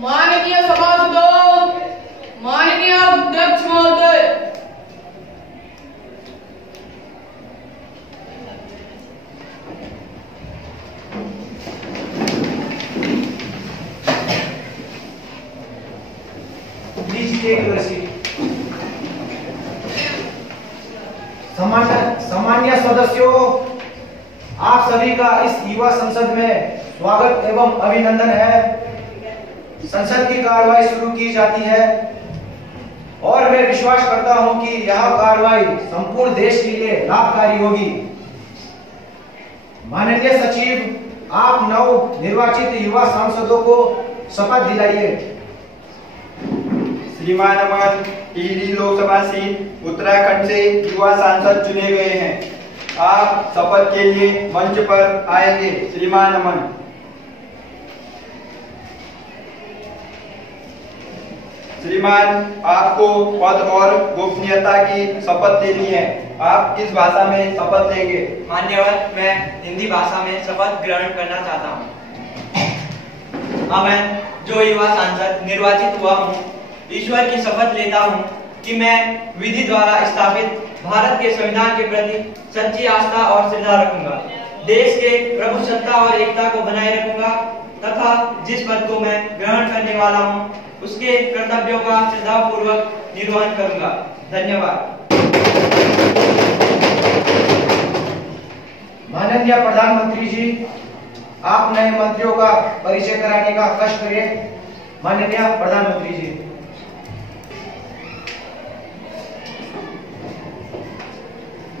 माननीय सभासदों, माननीय अध्यक्ष महोदय, सामान्य सदस्यों, आप सभी का इस युवा संसद में स्वागत एवं अभिनंदन है। संसद की कार्रवाई शुरू की जाती है और मैं विश्वास करता हूं कि यह कार्रवाई संपूर्ण देश के लिए लाभकारी होगी। माननीय सचिव, आप नव निर्वाचित युवा सांसदों को शपथ दिलाइए। श्रीमान अमन टिहरी लोकसभा सीट उत्तराखंड से युवा सांसद चुने गए हैं। आप शपथ के लिए मंच पर आएंगे। श्रीमान अमन। श्रीमान, आपको पद और गोपनीयता की शपथ लेनी है। आप किस भाषा में शपथ लेंगे? मान्यवर, मैं हिंदी भाषा में शपथ ग्रहण करना चाहता हूँ। मैं जो युवा सांसद निर्वाचित हुआ हूँ, ईश्वर की शपथ लेता हूँ कि मैं विधि द्वारा स्थापित भारत के संविधान के प्रति सच्ची आस्था और श्रद्धा रखूंगा, देश के प्रभुसत्ता और एकता को बनाए रखूंगा तथा जिस पद को मैं ग्रहण करने वाला हूँ उसके कर्तव्यों का श्रद्धापूर्वक निर्वहन करूंगा। धन्यवाद। माननीय प्रधानमंत्री जी, आप नए मंत्रियों का परिचय कराने का कष्ट करिए। माननीय प्रधानमंत्री जी।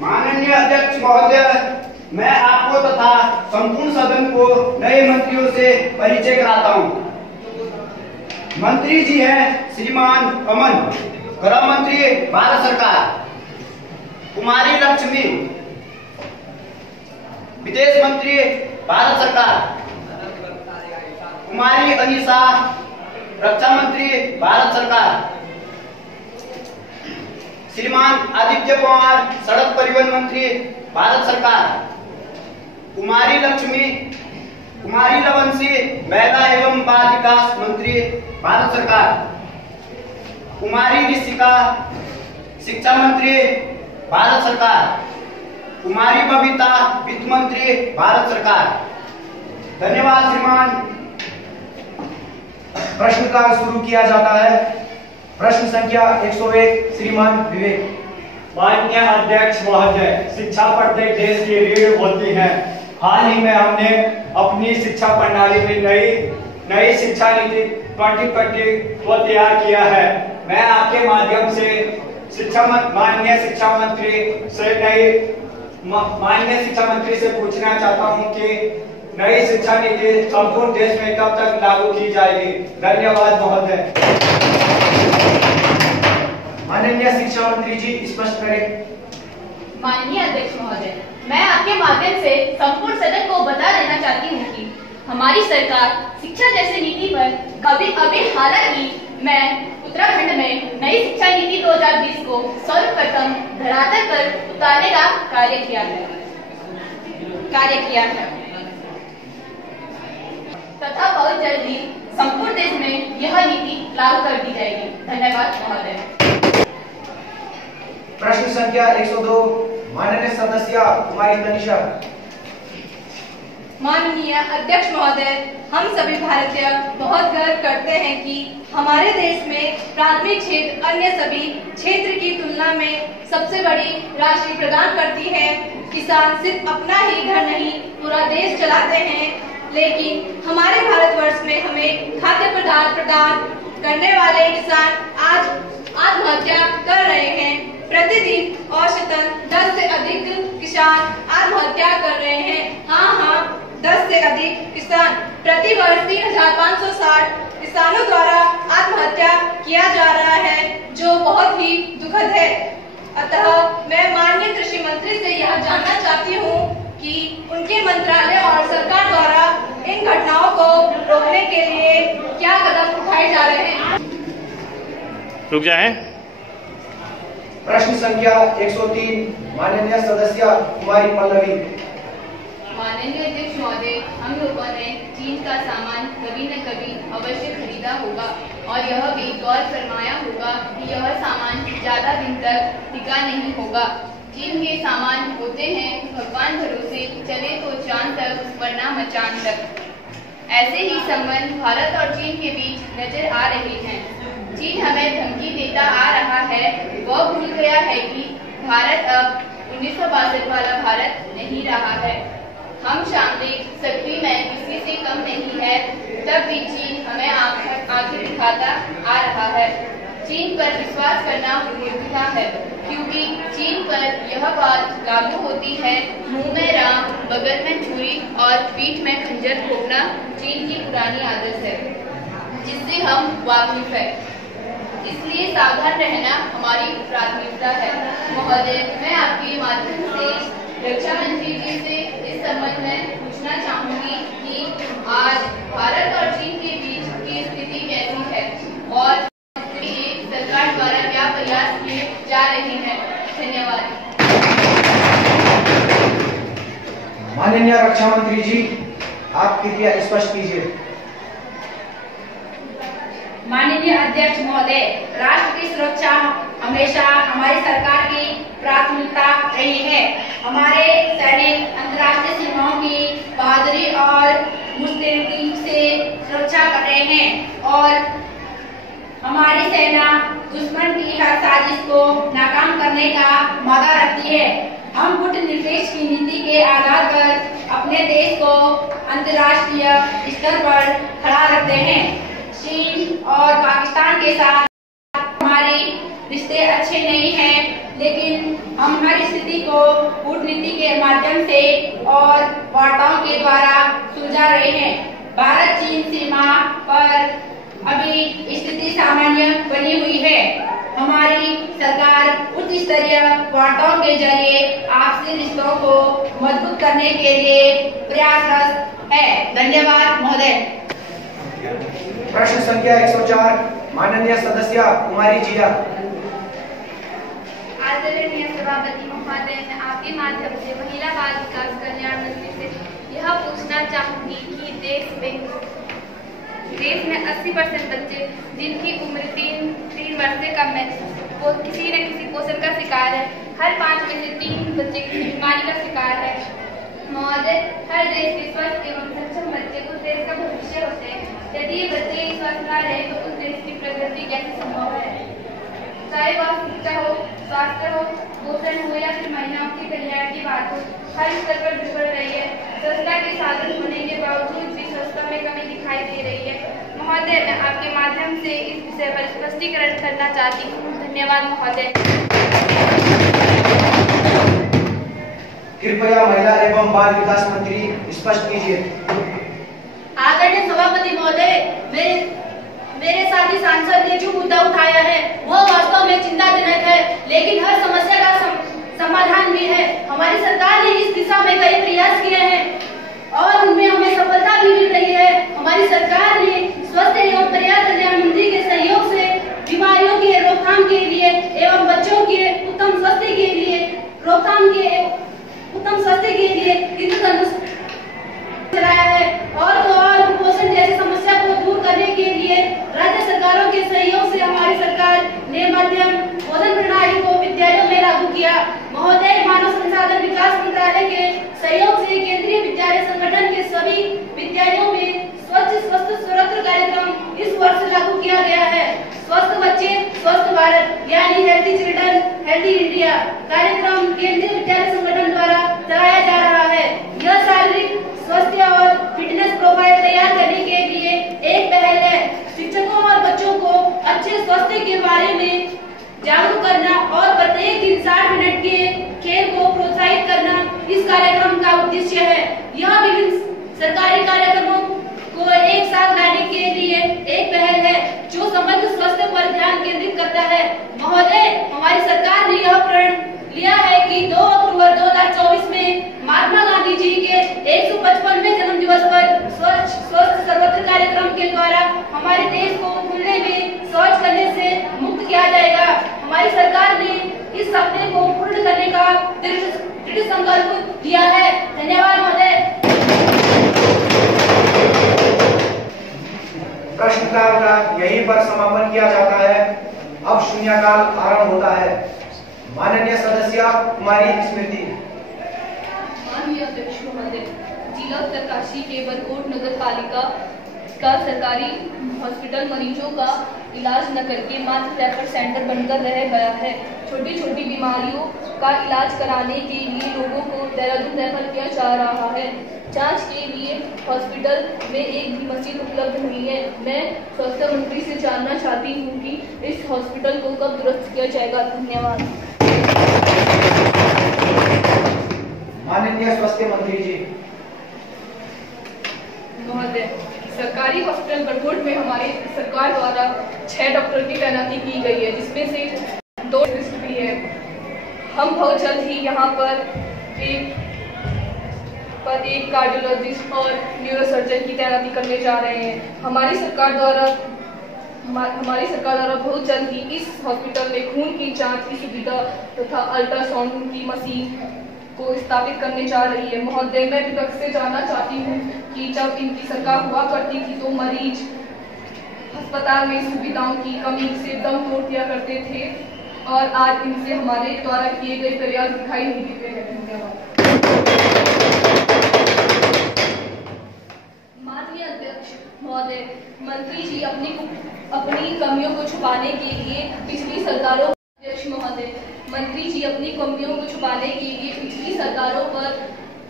माननीय अध्यक्ष महोदय, मैं आपको तथा संपूर्ण सदन को नए मंत्रियों से परिचय कराता हूँ। मंत्री जी हैं श्रीमान अमन, गृह मंत्री भारत सरकार। कुमारी लक्ष्मी, विदेश मंत्री भारत सरकार। कुमारी अनीसा, रक्षा मंत्री भारत सरकार। श्रीमान आदित्य कुमार, सड़क परिवहन मंत्री भारत सरकार। कुमारी लक्ष्मी, कुमारी लवंशी, महिला एवं बाल विकास मंत्री भारत सरकार। कुमारी ऋषिका, शिक्षा मंत्री भारत सरकार। कुमारी बबीता, वित्त मंत्री भारत सरकार। धन्यवाद। श्रीमान, प्रश्नकाल शुरू किया जाता है। प्रश्न संख्या 101, श्रीमान विवेक। माननीय अध्यक्ष महोदय, शिक्षा प्रत्येक देश की रीढ़ होती है। हाल ही में हमने अपनी शिक्षा प्रणाली में नई शिक्षा नीति 2020 को तैयार किया है। मैं आपके माध्यम से माननीय शिक्षा मंत्री से पूछना चाहता हूं कि नई शिक्षा नीति संपूर्ण देश में कब तक लागू की जाएगी? धन्यवाद महोदय। माननीय शिक्षा मंत्री जी, स्पष्ट करें। माननीय अध्यक्ष महोदय, मैं आपके माध्यम से संपूर्ण सदन को बता देना चाहती हूँ कि हमारी सरकार शिक्षा जैसी नीति पर अभी हालांकि मैं उत्तराखंड में नई शिक्षा नीति 2020 को सर्वप्रथम धरातल पर उतारने का कार्य किया है तथा बहुत जल्दी संपूर्ण देश में यह नीति लागू कर दी जाएगी। धन्यवाद महोदय। प्रश्न संख्या 102, माननीय सदस्य कुमारी तनिषा। माननीय अध्यक्ष महोदय, हम सभी भारतीय बहुत गर्व करते हैं कि हमारे देश में प्राथमिक क्षेत्र अन्य सभी क्षेत्र की तुलना में सबसे बड़ी राशि प्रदान करती है। किसान सिर्फ अपना ही घर नहीं पूरा देश चलाते हैं, लेकिन हमारे भारतवर्ष में हमें खाद्य पदार्थ प्रदान करने वाले किसान आज आत्महत्या कर रहे हैं। प्रतिदिन औसतन 10 से अधिक किसान आत्महत्या कर रहे हैं। हाँ, 10 से अधिक किसान। प्रतिवर्ष 3560 किसानों द्वारा आत्महत्या किया जा रहा है, जो बहुत ही दुखद है। अतः मैं माननीय कृषि मंत्री से यह जानना चाहती हूँ कि उनके मंत्रालय और सरकार द्वारा इन घटनाओं को रोकने के लिए क्या कदम उठाए जा रहे हैं? रुक जाएं। प्रश्न संख्या 103, माननीय सदस्य कुमारी पल्लवी। माननीय अध्यक्ष महोदय, हम लोगों ने चीन का सामान कभी न कभी अवश्य खरीदा होगा और यह भी गौर फरमाया होगा कि यह सामान ज्यादा दिन तक टिका नहीं होगा। चीन के सामान होते हैं भगवान भरोसे, चले तो चांद तक वरना मचान तक। ऐसे ही संबंध भारत और चीन के बीच नजर आ रहे हैं। चीन हमें धमकी देता आ रहा है, वह भूल गया है कि भारत अब 1962 वाला भारत नहीं रहा है। हम सामरिक शक्ति में किसी से कम नहीं है, तब भी चीन हमें आंखें दिखाता आ रहा है। चीन पर विश्वास करना मूर्खता है, क्योंकि चीन पर यह बात लागू होती है, मुंह में राम बगल में छुरी और पीठ में खंजर घोंपना चीन की पुरानी आदत है, जिससे हम वाकिफ है। इसलिए सावधान रहना हमारी प्राथमिकता है। महोदय, मैं आपके माध्यम से रक्षा मंत्री जी से इस संबंध में पूछना चाहूंगी कि आज भारत और चीन के बीच की स्थिति कैसी है और सरकार द्वारा क्या प्रयास किए जा रहे हैं। धन्यवाद। माननीय रक्षा मंत्री जी, आप कृपया स्पष्ट कीजिए। माननीय अध्यक्ष महोदय, राष्ट्र की सुरक्षा हमेशा हमारी सरकार की प्राथमिकता रही है। हमारे सैनिक अंतर्राष्ट्रीय सीमाओं की बहादुरी और मुस्तैदी से सुरक्षा कर रहे हैं और हमारी सेना दुश्मन की हर साजिश को नाकाम करने का वादा रखती है। हम कूटनीतिक की नीति के आधार पर अपने देश को अंतर्राष्ट्रीय स्तर पर खड़ा रखते हैं। चीन और पाकिस्तान के साथ हमारे रिश्ते अच्छे नहीं हैं, लेकिन हम हर स्थिति को कूटनीति के माध्यम से और वार्ताओं के द्वारा सुलझा रहे हैं। भारत चीन सीमा पर अभी स्थिति सामान्य बनी हुई है। हमारी सरकार उच्च स्तरीय वार्ताओं के जरिए आपसी रिश्तों को मजबूत करने के लिए प्रयासरत है। धन्यवाद महोदय। प्रश्न संख्या 104, माननीय सदस्य कुमारी जिया। आदरणीय सभापति महोदय, मैं आपके माध्यम से महिला बाल विकास कल्याण मंत्री से यह पूछना चाहूंगी कि देश में 80% बच्चे जिनकी उम्र 3 वर्ष से कम है वो किसी न किसी पोषण का शिकार है। हर 5 में से 3 बच्चे किसी बीमारी का शिकार है। महोदय, हर देश के स्वस्थ एवं सक्षम बच्चे उस देश का भविष्य होते हैं। यदि ये बच्चे स्वस्थ न रहे तो उस देश की प्रगति कैसे संभव है? चाहे वह शिक्षा हो, स्वास्थ्य हो, पोषण हो या फिर महिलाओं के कल्याण की बात हो, हर स्तर पर बिगड़ रही है। स्वच्छता के साधन होने के बावजूद भी स्वच्छता में कमी दिखाई दे रही है। महोदय, मैं आपके माध्यम से इस विषय पर स्पष्टीकरण करना चाहती हूँ। धन्यवाद महोदय। कृपया महिला एवं बाल विकास मंत्री स्पष्ट कीजिए। आदरणीय सभापति महोदय, मेरे साथी सांसद ने जो मुद्दा उठाया है वह वास्तव में चिंताजनक है, लेकिन हर समस्या का समाधान भी है। हमारी सरकार ने इस दिशा में कई प्रयास किए हैं और उनमें हमें सफलता भी मिल रही है। हमारी सरकार ने स्वास्थ्य एवं परिवार कल्याण मंत्री के सहयोग से बीमारियों के रोकथाम के लिए एवं बच्चों के उत्तम स्वास्थ्य के लिए इंद्रधनुष चलाया है और कुपोषण जैसी समस्या को दूर करने के लिए राज्य सरकारों के सहयोग से हमारी सरकार ने मध्यम भोजन प्रणाली को विद्यालयों में लागू किया। महोदय, मानव संसाधन विकास मंत्रालय के सहयोग से केंद्रीय विद्यालय संगठन के सभी विद्यालयों में स्वच्छ स्वस्थ सुरक्षा कार्यक्रम इस वर्ष लागू किया गया है। स्वस्थ बच्चे स्वस्थ भारत यानी हेल्दी चिल्ड्रन हेल्दी इंडिया कार्यक्रम केंद्रीय विद्यालय संगठन द्वारा चलाया जा रहा है। यह शारीरिक स्वास्थ्य और फिटनेस प्रोफाइल तैयार करने के लिए एक पहल है। शिक्षकों और बच्चों को अच्छे स्वास्थ्य के बारे में जागरूक करना और प्रत्येक दिन 60 मिनट के खेल को प्रोत्साहित करना इस कार्यक्रम का उद्देश्य है। यह विभिन्न सरकारी कार्यक्रमों को एक साथ लाने के लिए एक पहल है जो समग्र स्वास्थ्य पर ध्यान केंद्रित करता है। महोदय, हमारी सरकार ने यह प्रण लिया है कि 2 अक्टूबर 2024 में महात्मा गांधी जी के 155वें जन्म दिवस पर स्वच्छ स्वस्थ सर्वत्र कार्यक्रम के द्वारा हमारे देश को खुले में शौच करने से मुक्त किया जाएगा। हमारी सरकार ने इस सपने को पूर्ण करने का दृढ़ संकल्प लिया है। धन्यवाद महोदय। यहीं पर समापन किया जाता है। अब शून्यकाल आरंभ होता है। माननीय सदस्य कुमारी स्मृति। माननीय अध्यक्ष महोदय, जिला उत्तरकाशी के बरकोट नगर पालिका का सरकारी हॉस्पिटल मरीजों का इलाज न करके मात्र रेफर सेंटर बनकर रह गया है। छोटी छोटी बीमारियों का इलाज कराने के लिए लोगों को देहरादून रेफर किया जा रहा है। जांच के लिए हॉस्पिटल में एक भी मशीन उपलब्ध नहीं है। मैं स्वास्थ्य मंत्री से जानना चाहती हूँ कि इस हॉस्पिटल को कब दुरुस्त किया जाएगा। धन्यवाद। माननीय स्वास्थ्य मंत्री जी। महोदय, सरकारी हॉस्पिटल बरकोट में हमारी सरकार द्वारा 6 डॉक्टर की तैनाती की गई है, जिसमें से 2 लिस्ट भी है। हम बहुत जल्द ही यहाँ पर एक कार्डियोलॉजिस्ट और न्यूरोसर्जन की तैनाती करने जा रहे हैं। हमारी सरकार द्वारा बहुत जल्द ही इस हॉस्पिटल में खून की जांच की सुविधा तथा अल्ट्रासाउंड की मशीन को स्थापित करने जा रही है। महोदय, मैं विपक्ष से जानना चाहती हूँ कि जब इनकी सरकार हुआ करती थी तो मरीज अस्पताल में सुविधाओं की कमी से दम तोड़ दिया करते थे और आज इनसे हमारे द्वारा किए गए प्रयास दिखाई नहीं देते हैं। धन्यवाद। माननीय अध्यक्ष महोदय, मंत्री जी अपनी कमियों को छुपाने के लिए पिछली सरकारों अध्यक्ष महोदय, मंत्री जी अपनी कमियों को छुपाने के लिए पिछली सरकारों पर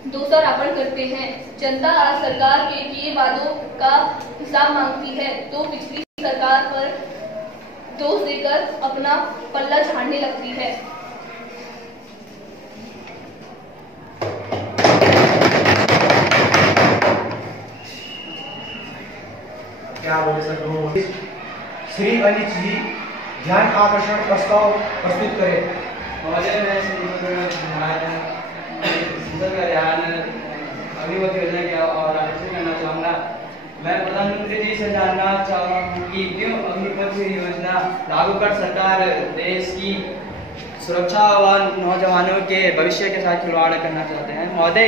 दोषारोपण करते हैं। जनता आज सरकार के किए वादों का हिसाब मांगती है तो पिछली सरकार पर दोष देकर अपना पल्ला झाड़ने लगती है। क्या बोल सकूं? श्री अनित जी ध्यान आकर्षण प्रस्ताव प्रस्तुत करें। महोदय, मैं अग्निपथ योजना के और आरक्षण करना चाहूँगा। मैं प्रधानमंत्री जी से जानना चाहता हूँ कि क्यों अग्निपथ योजना लागू कर सरकार देश की सुरक्षा व नौजवानों के भविष्य के साथ खिलवाड़ करना चाहते हैं। महोदय,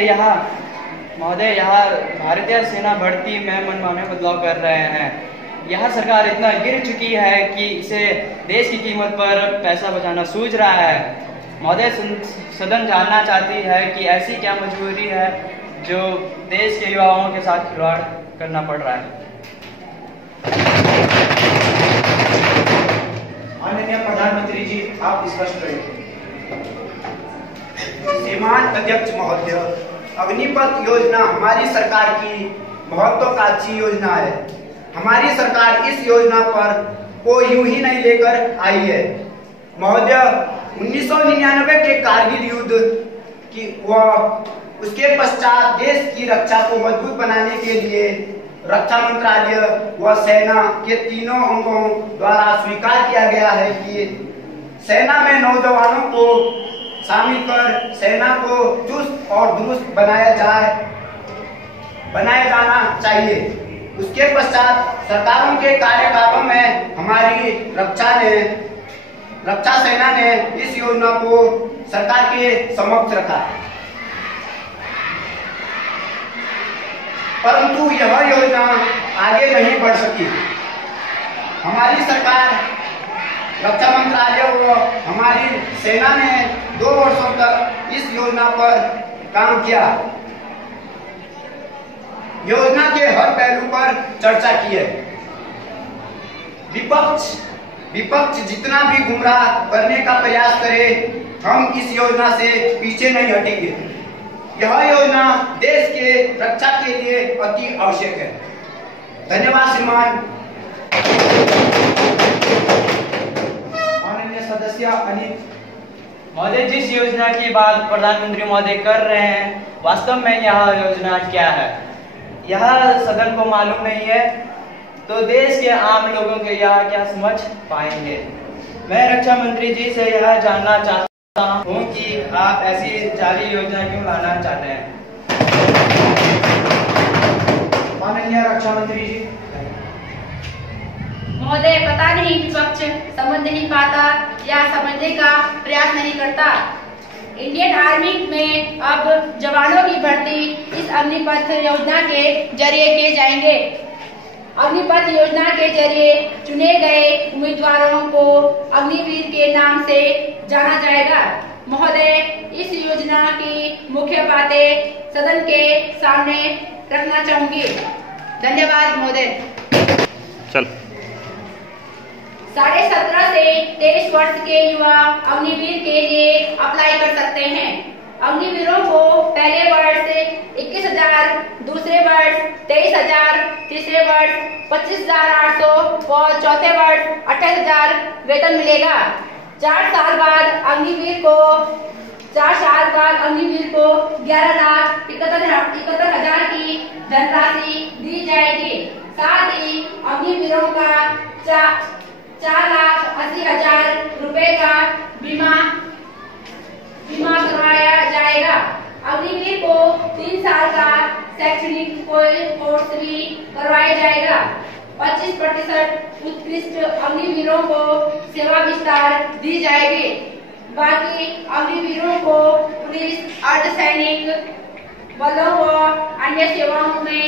यहाँ भारतीय सेना भर्ती में मनमाने बदलाव कर रहे हैं। यह सरकार इतना गिर चुकी है कि इसे देश की कीमत पर पैसा बचाना सूझ रहा है। महोदय, सदन जानना चाहती है कि ऐसी क्या मजबूरी है जो देश के युवाओं के साथ खिलवाड़ करना पड़ रहा है। माननीय प्रधानमंत्री जी, आप स्पष्ट करें। श्रीमान अध्यक्ष महोदय, अग्निपथ योजना हमारी सरकार की महत्वाकांक्षी योजना है। हमारी सरकार इस योजना पर को यूं ही नहीं लेकर आई है। महोदय, 1999 के कारगिल युद्ध की उसके पश्चात देश की रक्षा को मजबूत बनाने के लिए रक्षा मंत्रालय व सेना के तीनों अंगों द्वारा स्वीकार किया गया है कि सेना में नौजवानों को शामिल कर सेना को चुस्त और दुरुस्त बनाया जाना चाहिए। उसके पश्चात सरकारों के कार्यकालों में हमारी रक्षा सेना ने इस योजना को सरकार के समक्ष रखा, परंतु यह योजना आगे नहीं बढ़ सकी। हमारी सरकार, रक्षा मंत्रालय व हमारी सेना ने 2 वर्षों तक इस योजना पर काम किया। योजना के हर पहलू पर चर्चा की है। विपक्ष जितना भी गुमराह करने का प्रयास करे, हम इस योजना से पीछे नहीं हटेंगे। यह योजना देश के रक्षा के लिए अति आवश्यक है। धन्यवाद श्रीमान। माननीय सदस्य अनित महोदय, जिस योजना की बात प्रधानमंत्री महोदय कर रहे हैं, वास्तव में यह योजना क्या है यह सदन को मालूम नहीं है, तो देश के आम लोगों के यह क्या समझ पाएंगे। मैं रक्षा मंत्री जी से यह जानना चाहता हूँ कि आप ऐसी जाली योजना क्यों लाना चाहते हैं। माननीय रक्षा मंत्री जी। महोदय, पता नहीं विपक्ष समझ नहीं पाता या समझने का प्रयास नहीं करता। इंडियन आर्मी में अब जवानों की भर्ती इस अग्निपथ योजना के जरिए किए जाएंगे। अग्निपथ योजना के जरिए चुने गए उम्मीदवारों को अग्निवीर के नाम से जाना जाएगा। महोदय, इस योजना की मुख्य बातें सदन के सामने रखना चाहूंगी। धन्यवाद महोदय। चल 17.5 से 23 वर्ष के युवा अग्निवीर के लिए अप्लाई कर सकते हैं। अग्निवीरों को पहले वर्ष 21,000, दूसरे वर्ष 23,000, तीसरे वर्ष 25,800 और चौथे वर्ष 28,000 वेतन मिलेगा। 4 साल बाद अग्निवीर को 11,71,000 की धनराशि दी जाएगी। साथ ही अग्निवीरों का 4,80,000 रुपए का बीमा करवाया जाएगा। अग्निवीर को 3 साल का शैक्षणिक कोर्स भी करवाया जाएगा। 25% उत्कृष्ट अग्निवीरों को सेवा विस्तार दी जाएगी। बाकी अग्निवीरों को पुलिस, अर्धसैनिक बलों और अन्य सेवाओं में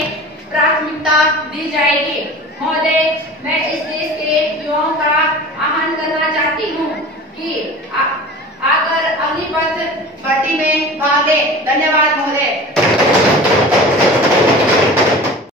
प्राथमिकता दी जाएगी। महोदय, मैं इस देश के युवाओं का आह्वान करना चाहती हूँ कि आकर अग्निपथ भर्ती में भाग लें। धन्यवाद।